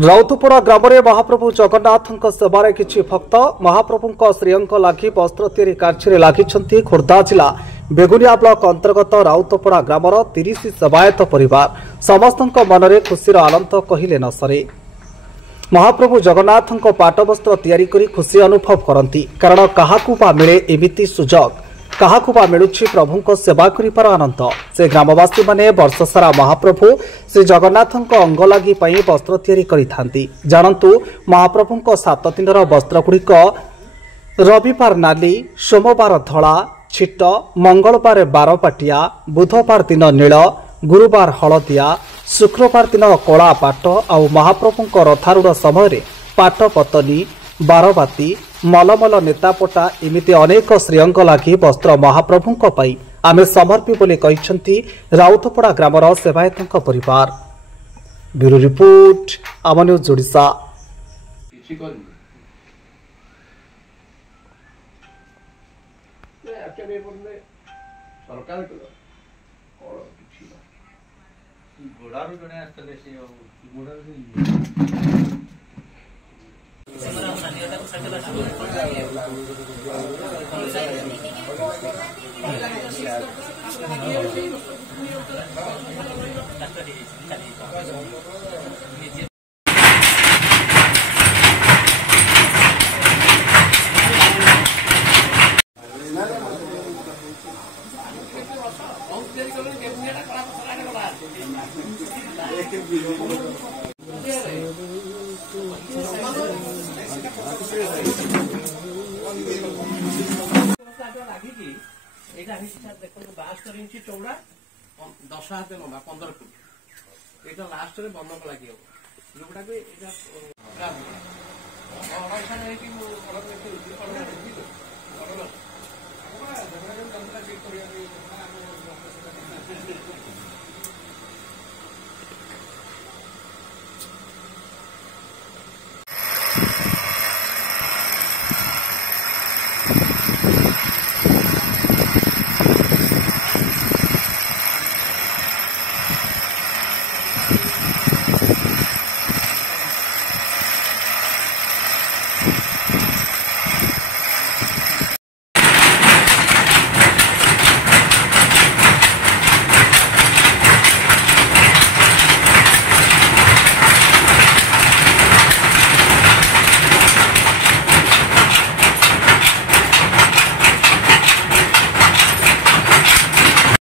राउतपड़ा ग्राम में महाप्रभु जगन्नाथ सेवार किछि भक्त महाप्रभु श्रीयंक लागि वस्त्र तैयारी कार्य लगी खोर्धा जिला बेगुनिया ब्लॉक अंतर्गत राउतपड़ा ग्रामर 30 सेवायत परिवार समस्त मनरे खुशीर आनंद कहले न सरे। महाप्रभु जगन्नाथ पाटवस्त्र तैयारी करी खुशी अनुभव करती कारण काहाकू बा मिले एमिति सुजोग काहाकू बा मिलुछि प्रभुंक सेवा करिपार आनंद। से ग्रामवासी माने वर्ष सारा महाप्रभु श्री जगन्नाथ अंग लागि पई वस्त्र तैयारी करिथांती। जानतु महाप्रभुंक 7 दिनर वस्त्रगुड़िक रविवार नाली, सोमवार धला छिट, मंगलवार बारपाटिया, बुधवार दिन नील, गुरुवार हलदिया, शुक्रवार दिन कला पाट आउ महाप्रभुंक रथारूढ़ समय पाट पतनी, बारबाती, मलमल नेतापटा इमिति अनेक श्रीयंक लागि वस्त्र महाप्रभुंक पई आमे समर्पी बोली कहिसंती राउतपड़ा ग्रामर सेवायतंक परिवार। ब्यूरो रिपोर्ट आम न्यूज ओडिशा। चौड़ा 10 हाथ लंबा 15 फुट ये लास्ट रे बंधक लगे जोटा